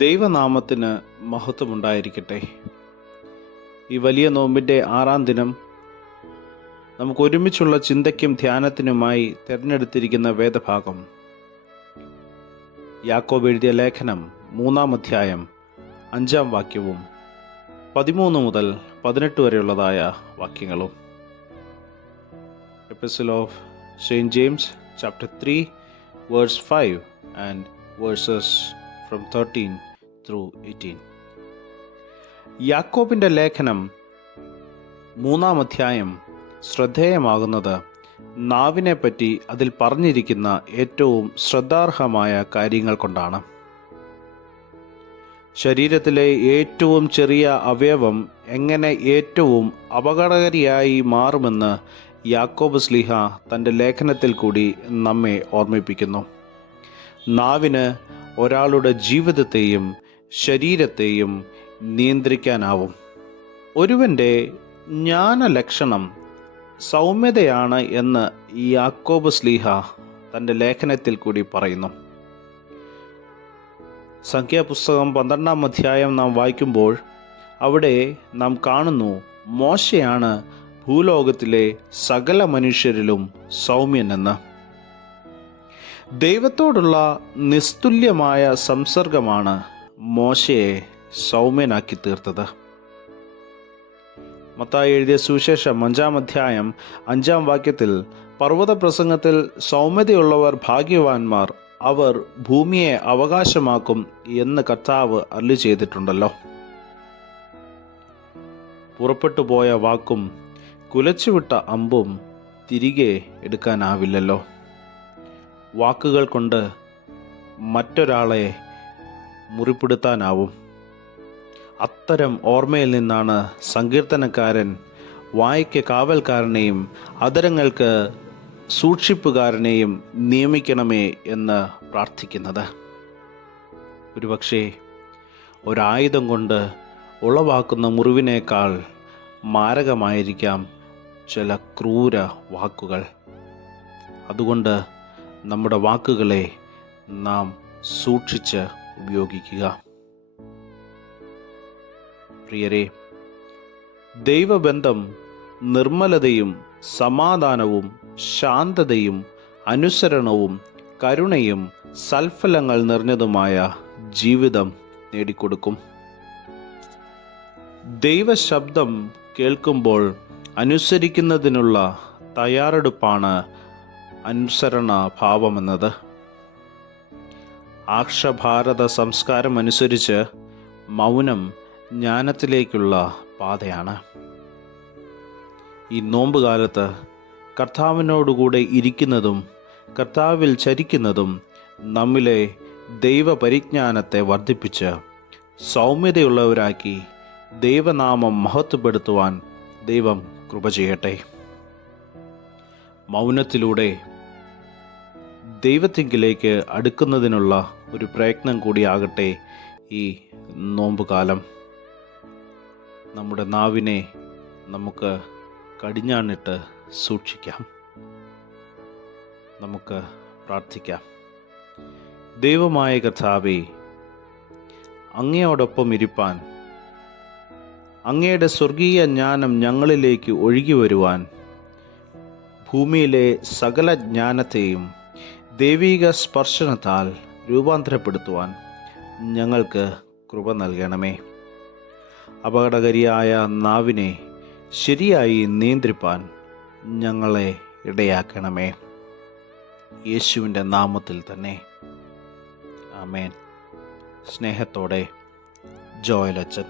ദൈവനാമത്തിന് മഹത്വമുണ്ടായിരിക്കട്ടെ. ഈ വലിയ നോമ്പിൻ്റെ 6-ാം ദിനം നമുക്ക് ഒരുമിച്ചുള്ള ചിന്തയ്ക്കും ധ്യാനത്തിനുമായി തിരഞ്ഞെടുത്തിരിക്കുന്ന വേദഭാഗം യാക്കോബ് എഴുതിയ ലേഖനം 3-ാം അധ്യായം 5-ാം വാക്യവും 13 മുതൽ 18 വരെയുള്ളതായ വാക്യങ്ങളും. Epistle of St. James chapter 3 verse 5 and verses from 13 through 18. യാക്കോബിൻ്റെ ലേഖനം 3-ാം അധ്യായം ശ്രദ്ധേയമാകുന്നത് നാവിനെപ്പറ്റി അതിൽ പറഞ്ഞിരിക്കുന്ന ഏറ്റവും ശ്രദ്ധാർഹമായ കാര്യങ്ങൾ കൊണ്ടാണ്. ശരീരത്തിലെ ഏറ്റവും ചെറിയ അവയവം എങ്ങനെ ഏറ്റവും അപകടകാരിയായി മാറുമെന്ന് യാക്കോബ് ശ്ലീഹ തൻ്റെ ലേഖനത്തിൽ കൂടി നമ്മെ ഓർമ്മിപ്പിക്കുന്നു. നാവിന് ഒരാളുടെ ജീവിതത്തെയും ശരീരത്തെയും നിയന്ത്രിക്കാനാവും. ഒരുവൻ്റെ ജ്ഞാനലക്ഷണം സൗമ്യതയാണ് എന്ന് യാക്കോബ് ശ്ലീഹ തൻ്റെ ലേഖനത്തിൽ കൂടി പറയുന്നു. സംഖ്യാപുസ്തകം 12-ാം അധ്യായം നാം വായിക്കുമ്പോൾ അവിടെ നാം കാണുന്നു, മോശയാണ് ഭൂലോകത്തിലെ സകല മനുഷ്യരിലും സൗമ്യനെന്ന്. ദൈവത്തോടുള്ള നിസ്തുല്യമായ സംസർഗമാണ് മോശയെ സൗമ്യനാക്കി തീർത്തത്. മത്തായി എഴുതിയ സുവിശേഷം 5-ാം അധ്യായം 5-ാം വാക്യത്തിൽ പർവ്വത പ്രസംഗത്തിൽ സൗമ്യതയുള്ളവർ ഭാഗ്യവാന്മാർ, അവർ ഭൂമിയെ അവകാശമാക്കും എന്ന് കർത്താവ് അരുളി ചെയ്തിട്ടുണ്ടല്ലോ. പുറപ്പെട്ടു പോയ വാക്കും കുലച്ചുവിട്ട അമ്പും തിരികെ എടുക്കാനാവില്ലല്ലോ. വാക്കുകൾ കൊണ്ട് മറ്റൊരാളെ മുറിപ്പെടുത്താനാവും. അത്തരം ഓർമ്മയിൽ നിന്നാണ് സങ്കീർത്തനക്കാരൻ വായ്ക്ക് കാവൽക്കാരനെയും അധരങ്ങൾക്ക് സൂക്ഷിപ്പുകാരനെയും നിയമിക്കണമേ എന്ന് പ്രാർത്ഥിക്കുന്നത്. ഒരുപക്ഷെ ഒരായുധം കൊണ്ട് ഉളവാക്കുന്ന മുറിവിനേക്കാൾ മാരകമായിരിക്കാം ചില ക്രൂര വാക്കുകൾ. അതുകൊണ്ട് നമ്മുടെ വാക്കുകളെ നാം സൂക്ഷിച്ച് ഉപയോഗിക്കുക. പ്രിയരെ, ദൈവബന്ധം നിർമ്മലതയും സമാധാനവും ശാന്തതയും അനുസരണവും കരുണയും സൽഫലങ്ങൾ നിറഞ്ഞതുമായ ജീവിതം നേടിക്കൊടുക്കും. ദൈവശബ്ദം കേൾക്കുമ്പോൾ അനുസരിക്കുന്നതിനുള്ള തയ്യാറെടുപ്പാണ് അനുസരണഭാവമെന്നത്. ആർഷഭാരത സംസ്കാരം അനുസരിച്ച് മൗനം ജ്ഞാനത്തിലേക്കുള്ള പാതയാണ്. ഈ നോമ്പുകാലത്ത് കർത്താവിനോടുകൂടെ ഇരിക്കുന്നതും കർത്താവിൽ ചരിക്കുന്നതും നമ്മിലെ ദൈവപരിജ്ഞാനത്തെ വർദ്ധിപ്പിച്ച് സൗമ്യതയുള്ളവരാക്കി ദൈവനാമം മഹത്വപ്പെടുത്തുവാൻ ദൈവം കൃപ ചെയ്യട്ടെ. മൗനത്തിലൂടെ ദൈവത്തിങ്കിലേക്ക് അടുക്കുന്നതിനുള്ള ഒരു പ്രയത്നം കൂടിയാകട്ടെ ഈ നോമ്പുകാലം. നമ്മുടെ നാവിനെ നമുക്ക് കടിഞ്ഞാണിട്ട് സൂക്ഷിക്കാം. നമുക്ക് പ്രാർത്ഥിക്കാം. ദൈവമായ കർത്താവേ, അങ്ങയോടൊപ്പം ഇരിപ്പാൻ, അങ്ങയുടെ സ്വർഗീയ ജ്ഞാനം ഞങ്ങളിലേക്ക് ഒഴുകി വരുവാൻ, ഭൂമിയിലെ സകല ജ്ഞാനത്തെയും ദൈവിക സ്പർശനത്താൽ രൂപാന്തരപ്പെടുത്തുവാൻ ഞങ്ങൾക്ക് കൃപ നൽകണമേ. അപകടകാരിയായ നാവിനെ ശരിയായി നിയന്ത്രിപ്പാൻ ഞങ്ങളെ ഇടയാക്കണമേ. യേശുവിൻ്റെ നാമത്തിൽ തന്നെ ആമേൻ. സ്നേഹത്തോടെ, ജോയൽ അച്ഛൻ.